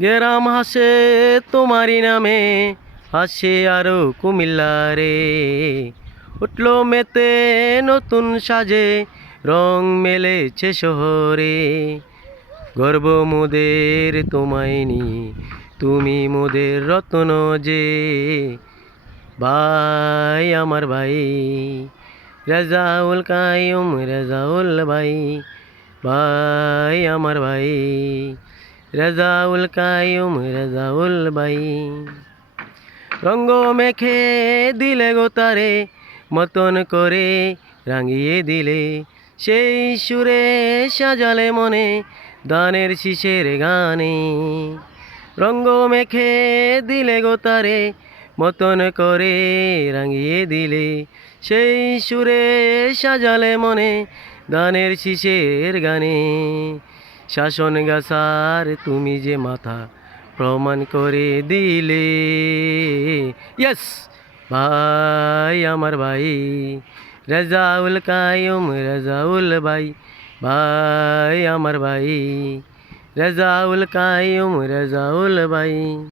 গ্রাম হাসে তোমারই নামে, হাসে আরো কুমিল্লা রে। উঠলো মেতে নতুন সাজে, রং মেলেছে শহরে। গর্ব মোদের তোমায় নিয়ে, তুমি মোদের রত্ন যে। ভাই আমার ভাই, রেজাউল কাইয়ুম রেজাউল ভাই। ভাই আমার ভাই, রেজাউল কাইয়ুম রেজাউল ভাই। রঙ্গ মেখে দিলে গো তারে, মতন করে রাঙিয়ে দিলে। সেই সুরে সাজালে মনে, দানের শীষের গানে। রঙ্গ মেখে দিলে গো তারে, মতন করে রাঙিয়ে দিলে। সেই সুরে সাজালে মনে, দানের শীষের গানে। শাসন গাছার তুমি যে মাথা, প্রমাণ করে দিলে। ইয়েস ভাই আমার ভাই, রেজাউল কাইয়ুম রেজাউল ভাই। ভাই আমার ভাই, রেজাউল কাইয়ুম রেজাউল ভাই।